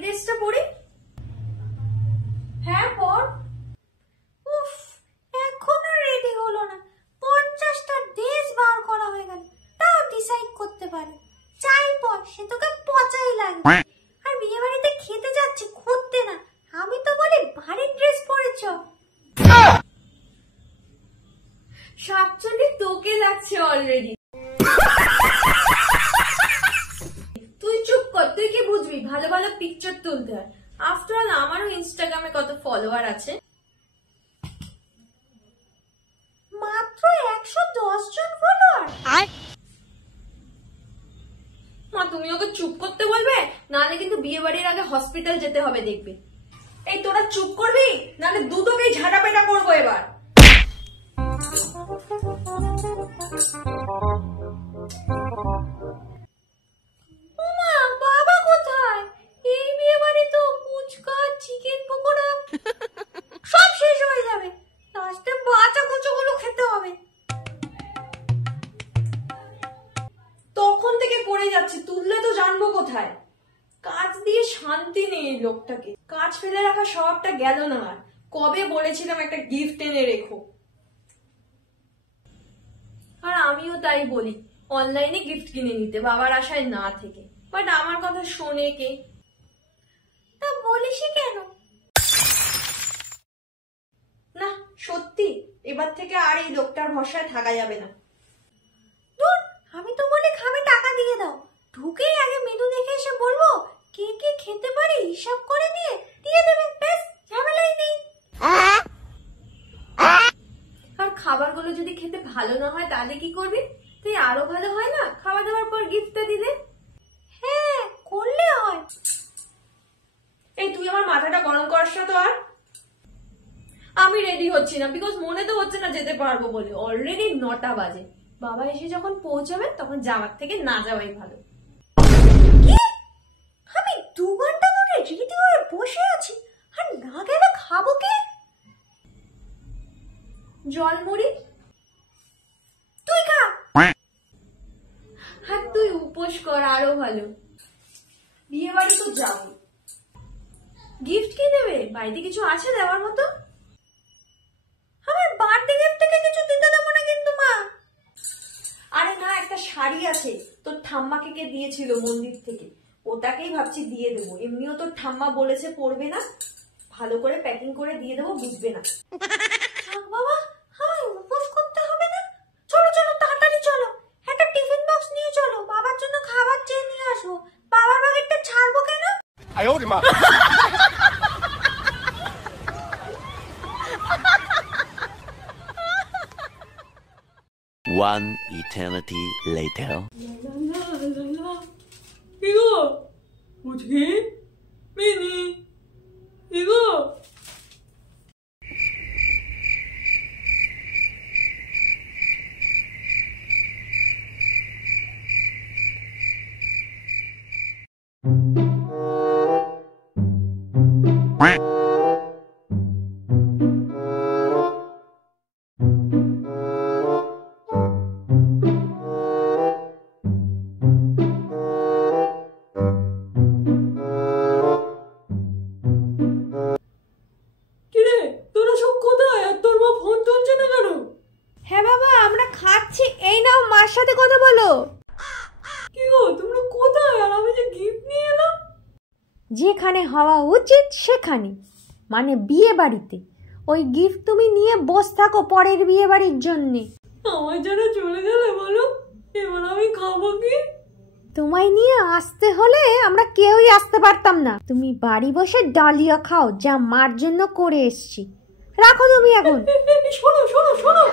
ড্রেসটা পরি। হ্যাঁ পর। উফ, এখনো রেডি হলো না। 50টা ড্রেস বার করা হয়ে গেল, তাও ডিসাইড করতে পারে। চাই পর, সে তোকে পচাই লাগবে। আর বিয়ে বাড়িতে খেতে যাচ্ছে, খুঁজতে না। আমি তো বলি ভারী ড্রেস পরেছ। শাকচুন্নি তোকে লাগছে অলরেডি। তুই চুপ কর, তুই কি বুঝবি ভালো ভালো পিকচার তুলতে হয়। আফটার অল আমারও ইনস্টাগ্রামে কত ফলোয়ার আছে, মাত্র 110 জন ফলোয়ার। মা তুমি ওকে চুপ করতে বলবে, নাহলে কিন্তু বিয়ে বাড়ির আগে হসপিটাল যেতে হবে দেখবে। এই তোরা চুপ করবি, নাহলে দুটোকেই ঝাঁটাপেটা করবো এবার। বাবা কোথায়? এই বিয়ে বাড়ি তো ফুচকা, চিকেন পকোড়া সব শেষ হয়ে যাবে। লাস্টে বাচ্চা কুচোগুলো খেতে হবে। তখন থেকে পড়ে যাচ্ছে, তুললে তো জানবো কোথায়। কাজ দিয়ে শান্তি নেই এই লোকটাকে। কাজ ফেলে রাখা স্বভাবটা গেল না। আর কবে বলেছিলাম একটা গিফট এনে রেখো। আর আমিও তাই বলি অনলাইনে গিফট কিনে নিতে, বাবার আশায় না থেকে। বাট আমার কথা শোনে কে? তা বলিসই কেন? না সত্যি, এবার থেকে আর এই লোকটার ভরসায় থাকা যাবে না। আমি তো বলি খাবে টাকা দিয়ে দাও, ঢুকেই আগে মেনু দেখে এসে বলবো কে কে খেতে পারি হিসাব করে দিয়ে দেবে, বেশ ঝামেলাই নেই। আর খাবারগুলো যদি খেতে ভালো না হয় তাহলে কি করবি? তুই আরো ভালো হয় না খাওয়া দাওয়ার পর গিফটটা দিলে? হ্যাঁ করলে হয়। এই তুই আমার মাথাটা গরম করিস না তো। আর আমি রেডি হচ্ছি না, বিকজ মনে তো হচ্ছে না যেতে পারবো বলে। অলরেডি 9টা বাজে। বাবা এসে যখন পৌঁছাবে তখন যাওয়ার থেকে না যাওয়াই ভালো। আমি 2 ঘন্টা ধরে রেডি হয়ে বসে আছি, আর না গেলে খাবো কে? জল মুড়ি তুই খা। আর তুই উপোস কর, আরো ভালো। বিয়ে বাড়ি তো যাবো, গিফট কি দেবে? বাড়িতে কিছু আছে দেওয়ার মতো? আমার বার্থডে গিফট থেকে কিছু দিতে দেবো না কিন্তু মা। আরে না, একটা শাড়ি আছে তোর ঠাম্মাকে কে দিয়েছিল মন্দির থেকে, ওটাকেই ভাবছি দিয়ে দেবো। এমনিও তোর ঠাম্মা বলেছে পরবে না, ভালো করে প্যাকিং করে দিয়ে দেবো, বুঝবে না। বাবা আমায় উপোস করতে হবে না। চলো চলো তাড়াতাড়ি চলো, একটা টিফিন বক্স নিয়ে চলো, বাবার জন্য খাবার চেয়ে নিয়ে আসবো। বাবার বাগেরটা ছাড়বো কেন? One eternity later. 이거 어떻게? 미니 이거 সাথে কথা বলো। কি গো তোমরা কোথায়? আর আমি যে গিফট নিয়ে এলাম। যেখানে হওয়া উচিত সেখানে, মানে বিয়ে বাড়িতে। ওই গিফট তুমি নিয়ে বস থাকো পরের বিয়ে বাড়ির জন্য। আমায় যারা চলে গেলে বলো, এবার আমি খাবো কি? তোমায় নিয়ে আসতে হলে আমরা কেউই আসতে পারতাম না। তুমি বাড়ি বসে ডালিয়া খাও, যা মার জন্য করে এসছি। রাখো তুমি এখন। শোনো শোনো শোনো